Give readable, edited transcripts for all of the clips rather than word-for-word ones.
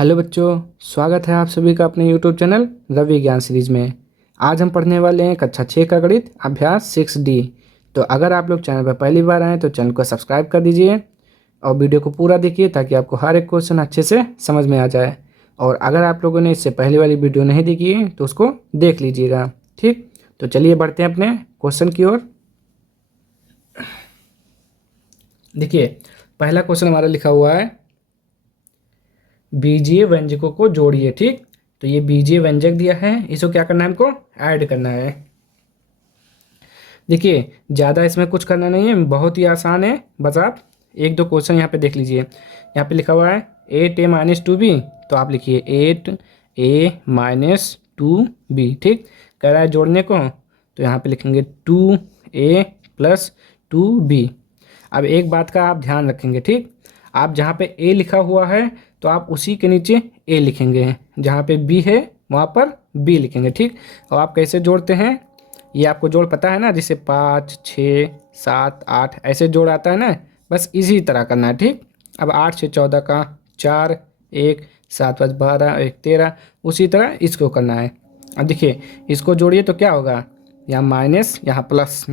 Hello बच्चों, स्वागत है आप सभी का अपने यूट्यूब चैनल रवि ज्ञान सीरीज में। आज हम पढ़ने वाले हैं कक्षा 6 का गणित अभ्यास 6D। तो अगर आप लोग चैनल पर पहली बार आएँ तो चैनल को सब्सक्राइब कर दीजिए और वीडियो को पूरा देखिए ताकि आपको हर एक क्वेश्चन अच्छे से समझ में आ जाए। और अगर आप लोगों ने इससे पहले वाली वीडियो नहीं देखी है तो उसको देख लीजिएगा। ठीक, तो चलिए बढ़ते हैं अपने क्वेश्चन की ओर। देखिए, पहला क्वेश्चन हमारा लिखा हुआ है बीजीय व्यंजकों को जोड़िए। ठीक, तो ये बीजीय व्यंजक दिया है, इसको क्या करना है, हमको ऐड करना है। देखिए, ज़्यादा इसमें कुछ करना नहीं है, बहुत ही आसान है। बस आप एक दो क्वेश्चन यहाँ पे देख लीजिए। यहाँ पे लिखा हुआ है 8a-2b, तो आप लिखिए 8a-2b। ठीक, कह रहा है जोड़ने को, तो यहाँ पे लिखेंगे 2a+2b। अब एक बात का आप ध्यान रखेंगे। ठीक, आप जहाँ पे a लिखा हुआ है तो आप उसी के नीचे a लिखेंगे, जहाँ पे b है वहाँ पर b लिखेंगे। ठीक, और आप कैसे जोड़ते हैं ये आपको जोड़ पता है ना, जैसे 5, 6, 7, 8 ऐसे जोड़ आता है ना, बस इसी तरह करना है। ठीक, अब 8 6 14 का 4, 1 7 5 12 1 13, उसी तरह इसको करना है। अब देखिए, इसको जोड़िए तो क्या होगा, यहाँ माइनस यहाँ प्लस,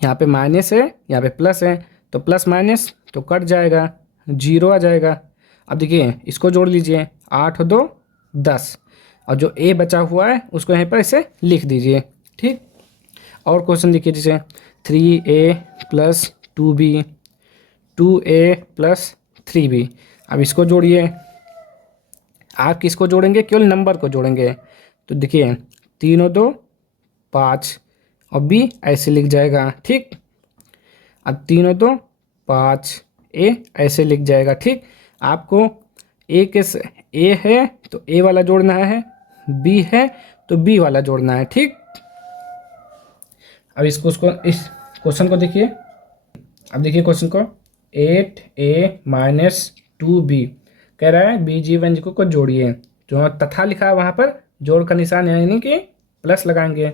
यहाँ पे माइनस है यहाँ पे प्लस है, तो प्लस माइनस तो कट जाएगा, जीरो आ जाएगा। अब देखिए, इसको जोड़ लीजिए, 8 और 2 10, और जो ए बचा हुआ है उसको यहीं पर इसे लिख दीजिए। ठीक, और क्वेश्चन देखिए, जैसे 3a+2b, 2a+3b। अब इसको जोड़िए। आप किसको जोड़ेंगे, केवल नंबर को जोड़ेंगे। तो देखिए, 3 और 2 5, और b ऐसे लिख जाएगा। ठीक, अब 3 और 2 5, a ऐसे लिख जाएगा। ठीक, आपको ए है तो ए वाला जोड़ना है, बी है तो बी वाला जोड़ना है। ठीक, अब इस क्वेश्चन को देखिए। अब देखिए क्वेश्चन को, 8a-2b कह रहा है बीजीय व्यंजकों को जोड़िए। जो तथा लिखा है वहाँ पर जोड़ का निशान यानी कि प्लस लगाएंगे,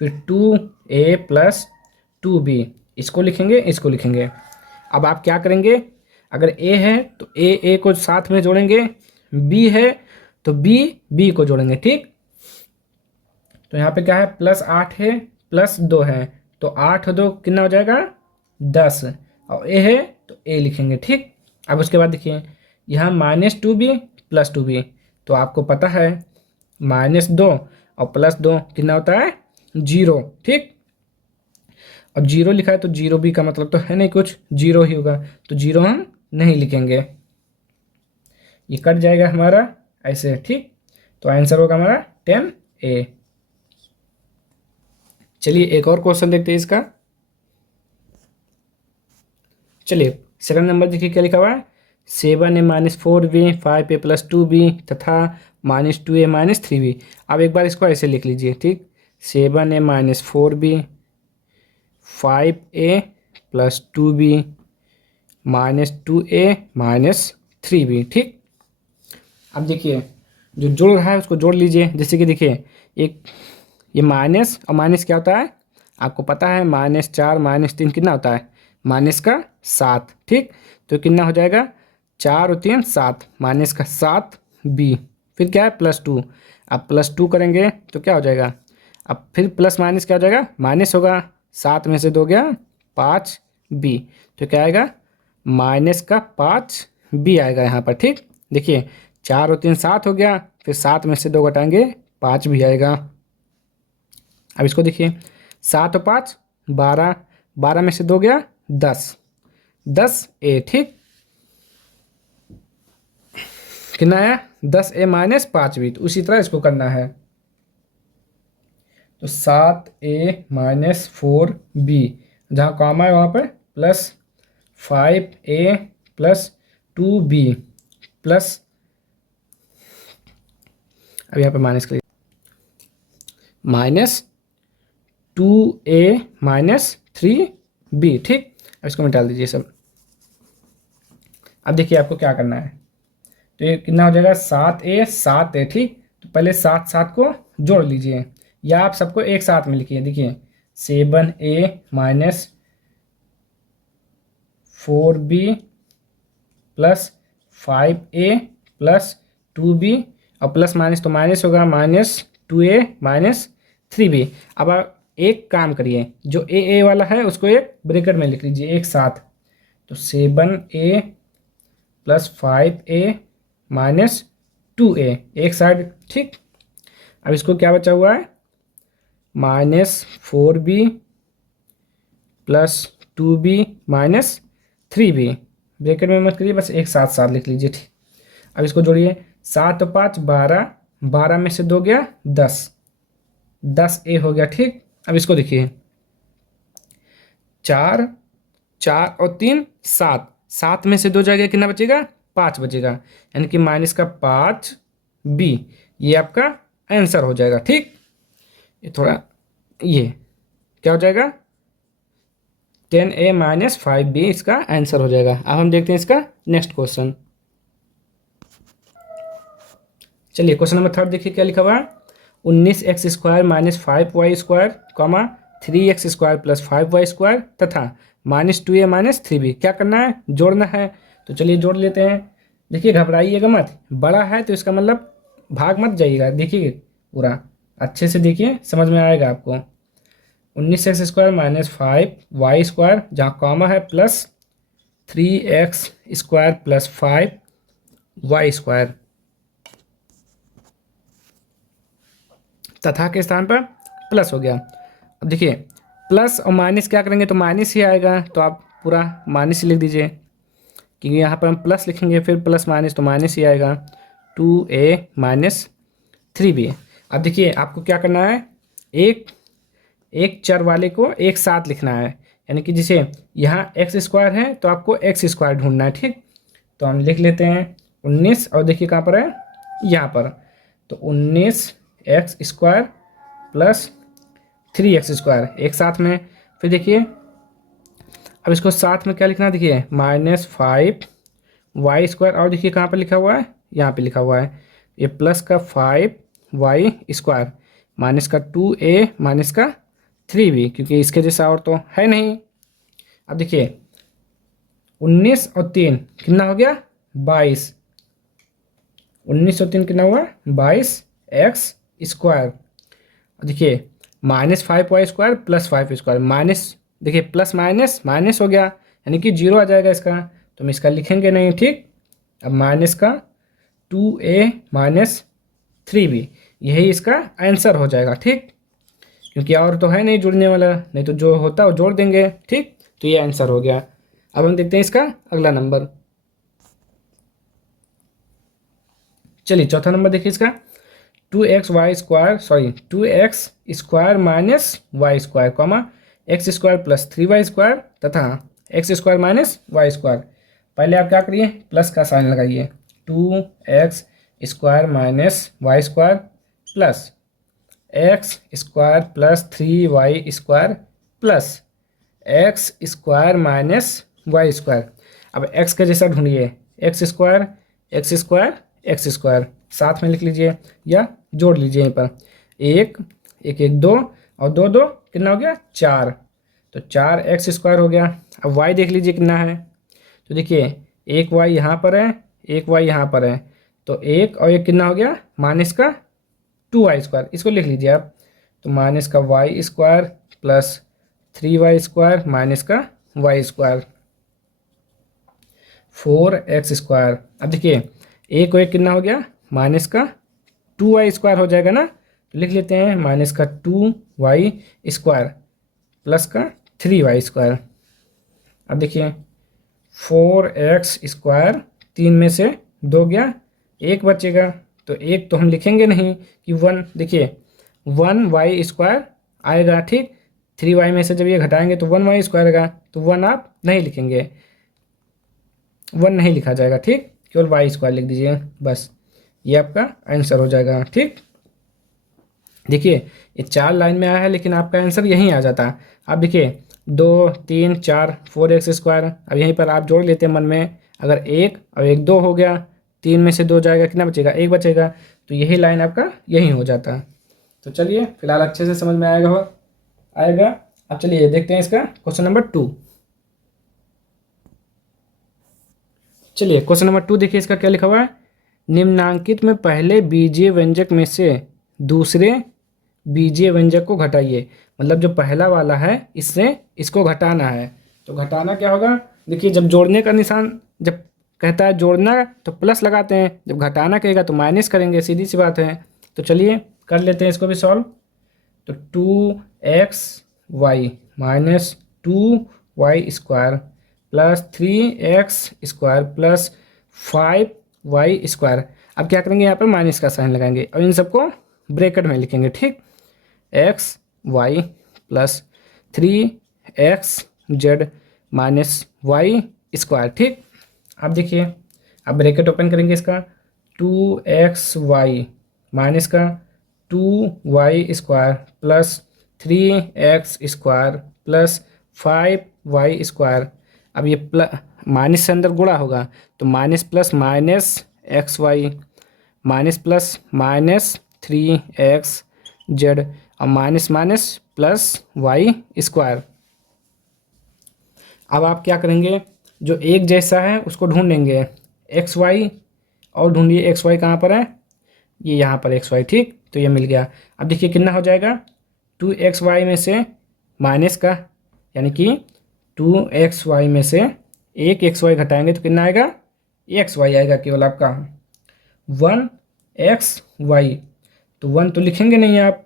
फिर 2a+2b, इसको लिखेंगे इसको लिखेंगे। अब आप क्या करेंगे, अगर a है तो a को साथ में जोड़ेंगे, b है तो b को जोड़ेंगे। ठीक, तो यहाँ पे क्या है, +8 है +2 है, तो 8 और 2 कितना हो जाएगा 10, और a है तो a लिखेंगे। ठीक, अब उसके बाद देखिए, यहाँ -2b+2b, तो आपको पता है -2 और +2 कितना होता है 0। ठीक, और 0 लिखा है तो 0b का मतलब तो है नहीं कुछ, 0 ही होगा, तो 0 हम नहीं लिखेंगे, ये कट जाएगा हमारा ऐसे। ठीक, तो आंसर होगा हमारा 10a। चलिए एक और क्वेश्चन देखते हैं इसका। चलिए सेकंड नंबर देखिए क्या लिखा हुआ है, 7a-4b, 5a+2b तथा -2a-3b। अब एक बार इसको ऐसे लिख लीजिए। ठीक, 7a-4b, 5a+2b, -2a-3b। ठीक, अब देखिए, जो जोड़ रहा है उसको जोड़ लीजिए। जैसे कि देखिए, एक ये माइनस और माइनस क्या होता है, आपको पता है, -4 -3 कितना होता है, -7। ठीक, तो कितना हो जाएगा, 4 और 3 7, -7b, फिर क्या है +2। अब +2 करेंगे तो क्या हो जाएगा, अब फिर प्लस माइनस क्या हो जाएगा, माइनस होगा, 7 में से 2 गया 5b, तो क्या आएगा -5b आएगा यहाँ पर। ठीक, देखिए 4 और 3 7 हो गया, फिर 7 में से 2 घटाएंगे 5 भी आएगा। अब इसको देखिए, 7 और 5 12, 12 में से 2 गया 10, 10a। ठीक, कितना आया 10a-5b, तो उसी तरह इसको करना है, तो 7a-4b, जहाँ कॉमा है वहाँ पर +5a+2b प्लस, अब यहाँ पे माइनस करिए, -2a-3b। ठीक, अब इसको मिटा दीजिए सब। अब देखिए आपको क्या करना है, तो ये कितना हो जाएगा 7a। ठीक, तो पहले 7 7 को जोड़ लीजिए, या आप सबको एक साथ में लिखिए। देखिए 7a-4b 5a प्लस 2b और प्लस माइनस तो माइनस होगा, -2a माइनस 3b। अब आप एक काम करिए, जो ए वाला है उसको एक ब्रैकेट में लिख लीजिए एक साथ, तो 7a plus 5a minus 2a एक साइड, ठीक। अब इसको क्या बचा हुआ है, -4b plus 2b minus 3b, bracket में मत करिए, बस एक साथ साथ लिख लीजिए, ठीक। अब इसको जोड़िए, 7 और 5 12, 12 में से 2 गया 10, 10a हो गया, ठीक। अब इसको देखिए, 4 4 और 3 7, 7 में से 2 जाएगा, कितना बचेगा, 5 बचेगा, यानी कि माइनस का 5b, ये आपका आंसर हो जाएगा, ठीक। ये थोड़ा ये क्या हो जाएगा, 10a माइनस 5b इसका आंसर हो जाएगा। अब हम देखते हैं इसका नेक्स्ट क्वेश्चन। चलिए क्वेश्चन नंबर 3 देखिए क्या लिखा हुआ है, 19x² minus 5y² comma 3x² plus 5y² तथा -2a माइनस 3b। क्या करना है, जोड़ना है। तो चलिए जोड़ लेते हैं। देखिए घबराइएगा मत, बड़ा है तो इसका मतलब भाग मत जाइएगा, देखिए पूरा अच्छे से देखिए, समझ में आएगा आपको। 19x² माइनस 5y², जहाँ कॉमा है, प्लस 3x² प्लस 5y² तथा के स्थान पर प्लस हो गया। अब देखिए प्लस और माइनस क्या करेंगे, तो माइनस ही आएगा, तो आप पूरा माइनस ही लिख दीजिए, क्योंकि यहाँ पर हम प्लस लिखेंगे फिर प्लस माइनस तो माइनस ही आएगा, 2a माइनस 3b। अब देखिए आपको क्या करना है, एक चर वाले को एक साथ लिखना है, यानी कि जैसे यहाँ x² है तो आपको x² ढूंढना है, ठीक। तो हम लिख लेते हैं 19, और देखिए कहाँ पर है, यहाँ पर, तो 19x² प्लस 3x² एक साथ में। फिर देखिए अब इसको साथ में क्या लिखना है, देखिए -5y², और देखिए कहाँ पर लिखा हुआ है, यहाँ पे लिखा हुआ है, ये प्लस का 5y² माइनस का 2a माइनस का 3b, क्योंकि इसके जैसा और तो है नहीं। अब देखिए 19 और 3 कितना हो गया, 22, 19 और 3 कितना हुआ, 22x²। देखिए -5y² प्लस 5y², माइनस देखिए प्लस माइनस माइनस हो गया, यानी कि 0 आ जाएगा इसका, तो हम इसका लिखेंगे नहीं, ठीक। अब माइनस का 2a माइनस 3b, यही इसका आंसर हो जाएगा, ठीक, क्योंकि और तो है नहीं जुड़ने वाला, नहीं तो जो होता है वो जोड़ देंगे, ठीक। तो ये आंसर हो गया। अब हम देखते हैं इसका अगला नंबर। चलिए चौथा नंबर देखिए इसका, 2x² minus y² comma x² plus 3y² तथा x² माइनस y²। पहले आप क्या करिए, प्लस का साइन लगाइए, 2x² minus y² plus x² plus 3y² plus x² minus y²। अब x का जैसा ढूंढिए, x² साथ में लिख लीजिए या जोड़ लीजिए, यहीं पर 1 1 1 2 और 2 2 कितना हो गया, 4, तो 4x² हो गया। अब y देख लीजिए कितना है, तो देखिए एक y यहाँ पर है, एक y यहाँ पर है, तो 1 और 1 कितना हो गया, माइनस का 2y², इसको लिख लीजिए आप, तो माइनस का y² प्लस 3y² माइनस का y², 4x²। अब देखिए एक और एक कितना हो गया, माइनस का 2y² हो जाएगा ना, तो लिख लेते हैं माइनस का 2y² प्लस का 3y²। अब देखिए 4x², 3 में से 2 गया, 1 बचेगा, तो 1 तो हम लिखेंगे नहीं कि 1, देखिए 1y² आएगा, ठीक। 3y में से जब ये घटाएंगे तो 1y² आएगा, तो 1 आप नहीं लिखेंगे, 1 नहीं लिखा जाएगा, ठीक, केवल y² लिख दीजिए, बस ये आपका आंसर हो जाएगा, ठीक। देखिए ये 4 लाइन में आया है, लेकिन आपका आंसर यहीं आ जाता। आप देखिए 2 3 4 4x², अब यहीं पर आप जोड़ लेते हैं मन में, अगर 1 और 1 2 हो गया, 3 में से 2 जाएगा, कितना बचेगा, 1 बचेगा, तो यही लाइन आपका यहीं हो जाता। तो चलिए फिलहाल अच्छे से समझ में आएगा। अब चलिए देखते हैं इसका क्वेश्चन नंबर 2। चलिए क्वेश्चन नंबर 2 देखिए, इसका क्या लिखा हुआ है। निम्नांकित में पहले बीजीय व्यंजक में से दूसरे बीजीय व्यंजक को घटाइए। मतलब जो पहला वाला है इससे इसको घटाना है। तो घटाना क्या होगा, देखिए जब जोड़ने का निशान जब कहता है जोड़ना तो प्लस लगाते हैं, जब घटाना कहेगा तो माइनस करेंगे, सीधी सी बात है। तो चलिए कर लेते हैं इसको भी सॉल्व। तो 2xy minus 2y² plus 3x² plus 5y²। अब क्या करेंगे, यहाँ पर माइनस का साइन लगाएंगे और इन सबको ब्रैकेट में लिखेंगे, ठीक। X Y plus 3xz minus y², ठीक। अब देखिए, अब ब्रैकेट ओपन करेंगे इसका, 2xy माइनस का 2y² plus 3x² plus 5y²। अब ये माइनस से अंदर गुणा होगा तो minus plus minus xy minus plus minus 3xz और माइनस माइनस प्लस y²। अब आप क्या करेंगे, जो एक जैसा है उसको ढूंढेंगे, एक्स वाई, और ढूंढिए एक्स वाई कहाँ पर है, ये यहाँ पर एक्स वाई, ठीक। तो ये मिल गया। अब देखिए कितना हो जाएगा, 2xy में से माइनस का यानी कि 2xy में से एक xy घटाएंगे तो कितना आएगा, xy आएगा केवल आपका 1xy। तो 1 तो लिखेंगे नहीं आप,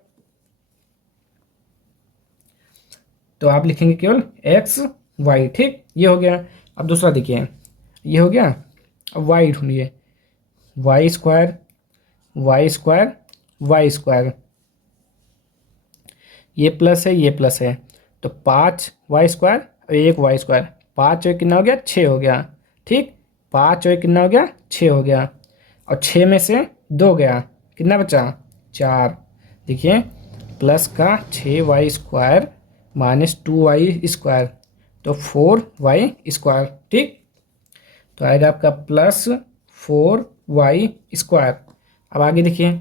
तो आप लिखेंगे केवल xy, ठीक। ये हो गया। अब दूसरा देखिए, ये हो गया। अब y ढूंढिए, y², y², ये प्लस है ये प्लस है, तो 5y² और 1y², 5 और कितना हो गया, 6 हो गया, ठीक। 5 और कितना हो गया, 6 हो गया, और 6 में से 2 गया, कितना बचा, 4। देखिए प्लस का 6y² माइनस 2y², तो 4y², ठीक। तो आएगा आपका प्लस 4y²। अब आगे देखिए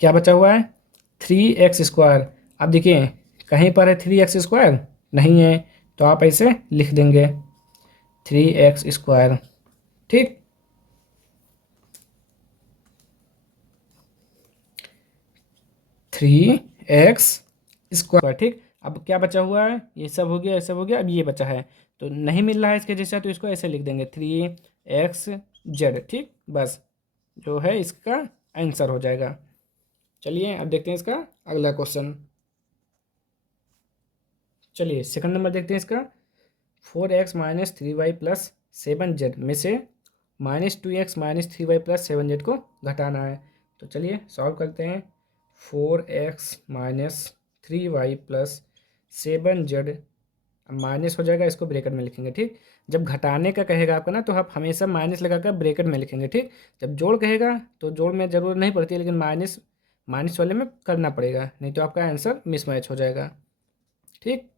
क्या बचा हुआ है, 3x²। अब देखिए कहीं पर है 3x², नहीं है, तो आप ऐसे लिख देंगे 3x², ठीक। 3x², ठीक। अब क्या बचा हुआ है, ये सब हो गया, ये सब हो गया, अब ये बचा है तो नहीं मिल रहा है इसके जैसा, तो इसको ऐसे लिख देंगे 3xz, ठीक। बस जो है इसका आंसर हो जाएगा। चलिए अब देखते हैं इसका अगला क्वेश्चन। चलिए सेकंड नंबर देखते हैं इसका। 4x minus 3y plus 7z में से -2x minus 3y plus 7z को घटाना है। तो चलिए सॉल्व करते हैं। 4x minus 3y plus 7z minus हो जाएगा, इसको ब्रैकेट में लिखेंगे, ठीक। जब घटाने का कहेगा आपका ना तो आप हमेशा माइनस लगाकर ब्रैकेट में लिखेंगे, ठीक। जब जोड़ कहेगा तो जोड़ में ज़रूरत नहीं पड़ती है, लेकिन माइनस माइनस वाले में करना पड़ेगा, नहीं तो आपका आंसर मिसमैच हो जाएगा, ठीक।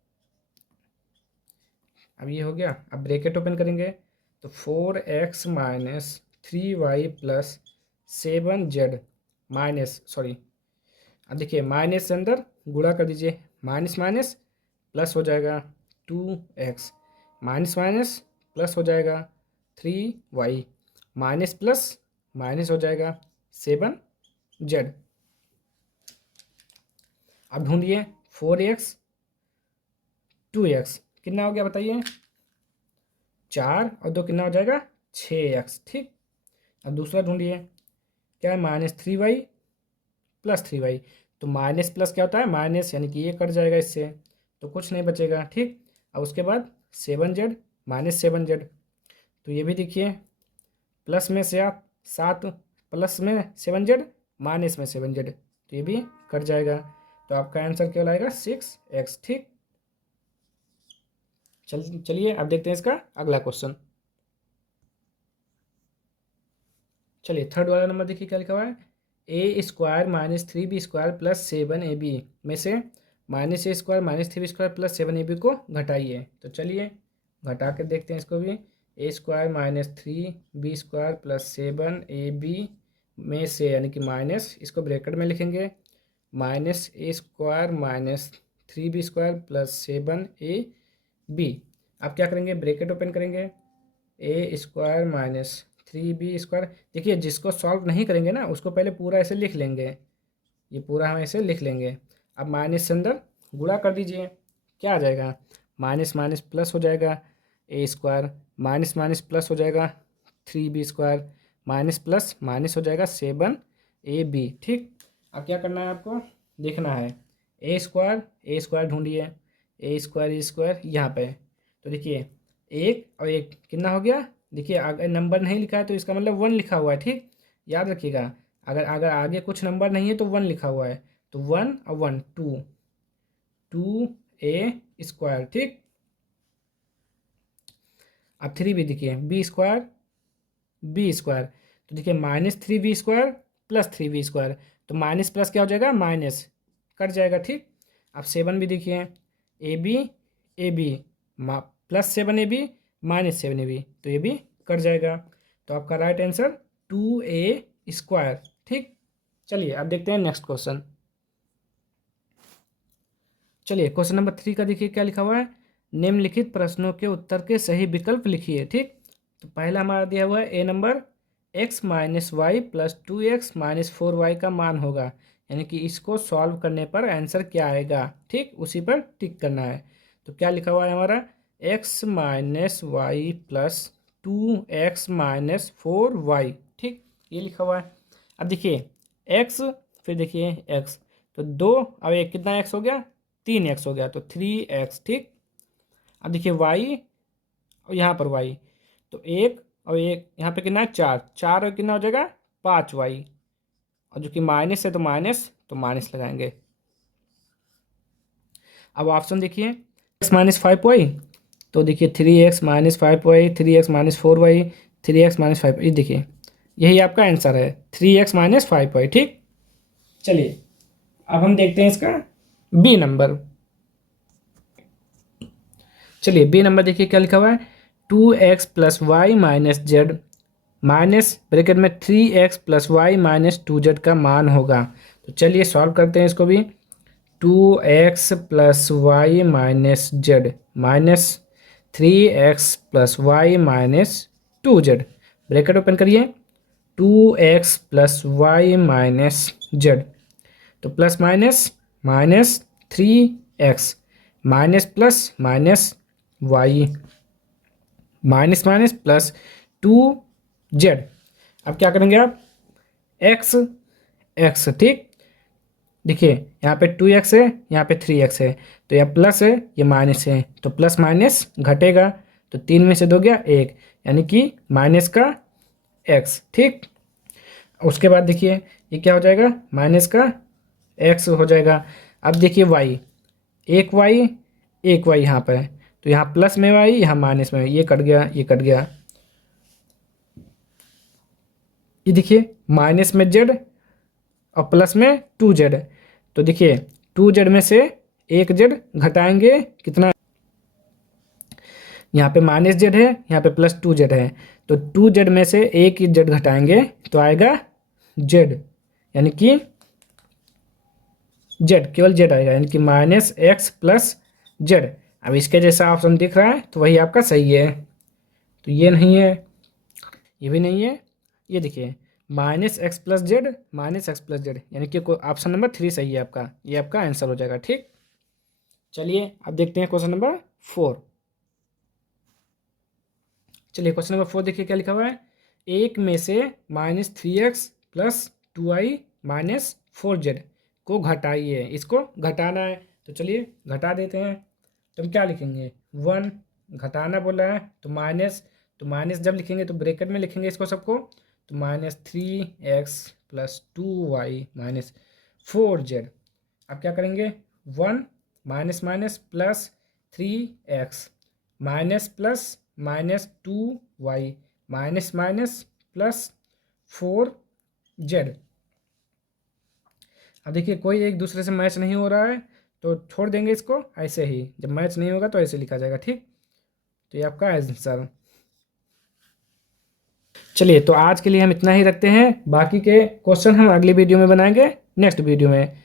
अब ये हो गया। अब ब्रैकेट ओपन करेंगे तो 4x minus 3y plus 7z minus, sorry, अब देखिए माइनस से अंदर गुणा कर दीजिए, माइनस माइनस प्लस हो जाएगा 2x, माइनस माइनस प्लस हो जाएगा 3y, माइनस प्लस माइनस हो जाएगा 7z। अब ढूंढिए 4x 2x कितना हो गया बताइए, 4 और 2 कितना हो जाएगा, 6x, ठीक। अब दूसरा ढूंढिए, क्या है, -3y प्लस 3y। तो माइनस प्लस क्या होता है, माइनस, यानी कि ये कट जाएगा इससे, तो कुछ नहीं बचेगा, ठीक। अब उसके बाद 7z माइनस 7z, तो ये भी देखिए प्लस में से आप 7 प्लस में 7z माइनस में 7z, तो ये भी कट जाएगा, तो आपका आंसर क्या आएगा, 6x, ठीक। चलिए अब देखते हैं इसका अगला क्वेश्चन। चलिए थर्ड वाला नंबर देखिए क्या लिखा हुआ है। a² minus 3b² plus 7ab में से -a² minus 3b² plus 7ab को घटाइए। तो चलिए घटा के देखते हैं इसको भी। a² minus 3b² plus 7ab में से, यानी कि माइनस, इसको ब्रैकेट में लिखेंगे, -a² minus 3b² plus 7ab आप क्या करेंगे, ब्रैकेट ओपन करेंगे, ए स्क्वायर माइनस 3b²। देखिए जिसको सॉल्व नहीं करेंगे ना उसको पहले पूरा ऐसे लिख लेंगे, ये पूरा हम ऐसे लिख लेंगे। अब माइनस से अंदर गुणा कर दीजिए, क्या आ जाएगा, माइनस माइनस प्लस हो जाएगा, a² माइनस माइनस प्लस हो जाएगा 3b², माइनस प्लस माइनस हो जाएगा 7ab। ठीक, अब क्या करना है आपको, देखना है a² ढूंढिए, a² यहाँ पे। तो देखिए एक और एक कितना हो गया, देखिए अगर नंबर नहीं लिखा है तो इसका मतलब 1 लिखा हुआ है। ठीक, याद रखिएगा, अगर अगर आगे कुछ नंबर नहीं है तो 1 लिखा हुआ है, तो 1 और 1 2a²। ठीक, अब 3b देखिए b², तो देखिए -3b² प्लस 3b², तो माइनस प्लस क्या हो जाएगा, माइनस कट जाएगा। ठीक, अब 7 भी देखिए ab plus 7ab minus 7ab, तो ये भी कट जाएगा। तो आपका राइट आंसर 2a²। ठीक, चलिए अब देखते हैं नेक्स्ट क्वेश्चन। चलिए क्वेश्चन नंबर 3 का देखिए क्या लिखा हुआ है, निम्नलिखित प्रश्नों के उत्तर के सही विकल्प लिखिए। ठीक, तो पहला हमारा दिया हुआ है a number, x minus y plus 2x minus 4y का मान होगा, यानी कि इसको सॉल्व करने पर आंसर क्या आएगा। ठीक, उसी पर टिक करना है। तो क्या लिखा हुआ है हमारा, x minus y plus 2x minus 4y। ठीक, ये लिखा हुआ है। अब देखिए x, फिर देखिए x, तो 2 अब एक कितना x हो गया, 3x हो गया, तो 3x। ठीक, अब देखिए y और यहाँ पर y, तो एक और एक यहाँ पे कितना है, 4 और कितना हो जाएगा 5y, और जो कि माइनस है तो माइनस लगाएंगे। अब ऑप्शन देखिए x माइनस 5y, तो देखिए 3x minus 5y, 3x minus 4y, 3x minus 5, ये देखिए यही आपका आंसर है 3x माइनस 5y। ठीक, चलिए अब हम देखते हैं इसका बी नंबर। चलिए बी नंबर देखिए क्या लिखा हुआ है, 2x plus y minus z minus bracket में 3x plus y minus 2z का मान होगा। तो चलिए सॉल्व करते हैं इसको भी, 2x plus y minus z minus 3x plus y minus 2z, bracket open करिए, 2x plus y minus z, तो plus minus minus 3x minus plus minus y minus minus plus 2z। अब क्या करेंगे आप, x x। ठीक, देखिए यहाँ पे 2x है, यहाँ पे 3x है, तो यह प्लस है ये माइनस है, तो प्लस माइनस घटेगा, तो 3 में से 2 गया 1, यानी कि माइनस का x। ठीक, उसके बाद देखिए ये क्या हो जाएगा, माइनस का x हो जाएगा। अब देखिए y, एक y यहाँ पर है, तो यहाँ प्लस में y यहाँ माइनस में y, ये कट गया ये कट गया। ये देखिए माइनस में z और प्लस में 2z, तो देखिए 2z में से एक z घटाएंगे कितना, यहाँ पे माइनस z है यहाँ पे प्लस 2z है, तो 2z में से एक z घटाएंगे तो आएगा z, यानी कि z केवल z आएगा, यानी कि माइनस x प्लस z। अब इसके जैसा ऑप्शन दिख रहा है तो वही आपका सही है, तो ये नहीं है ये भी नहीं है, ये देखिए minus x plus Z minus x plus Z, यानी कि ऑप्शन नंबर 3 सही है आपका, ये आपका आंसर हो जाएगा। ठीक, चलिए अब देखते हैं क्वेश्चन नंबर 4। चलिए क्वेश्चन नंबर 4 देखिए क्या लिखा हुआ है, एक में से -3x plus 2y minus 4z को घटाइए, इसको घटाना है, तो चलिए घटा देते हैं। तो हम क्या लिखेंगे, 1 घटाना बोला है, तो माइनस जब लिखेंगे तो ब्रैकेट में लिखेंगे इसको सबको, तो -3x plus 2y minus 4z। अब क्या करेंगे, 1 minus minus plus 3x minus plus minus 2y minus minus plus 4z। अब देखिए कोई एक दूसरे से मैच नहीं हो रहा है तो छोड़ देंगे इसको ऐसे ही, जब मैच नहीं होगा तो ऐसे लिखा जाएगा। ठीक, तो ये आपका आंसर। चलिए तो आज के लिए हम इतना ही रखते हैं, बाकी के क्वेश्चन हम अगली वीडियो में बनाएंगे, नेक्स्ट वीडियो में।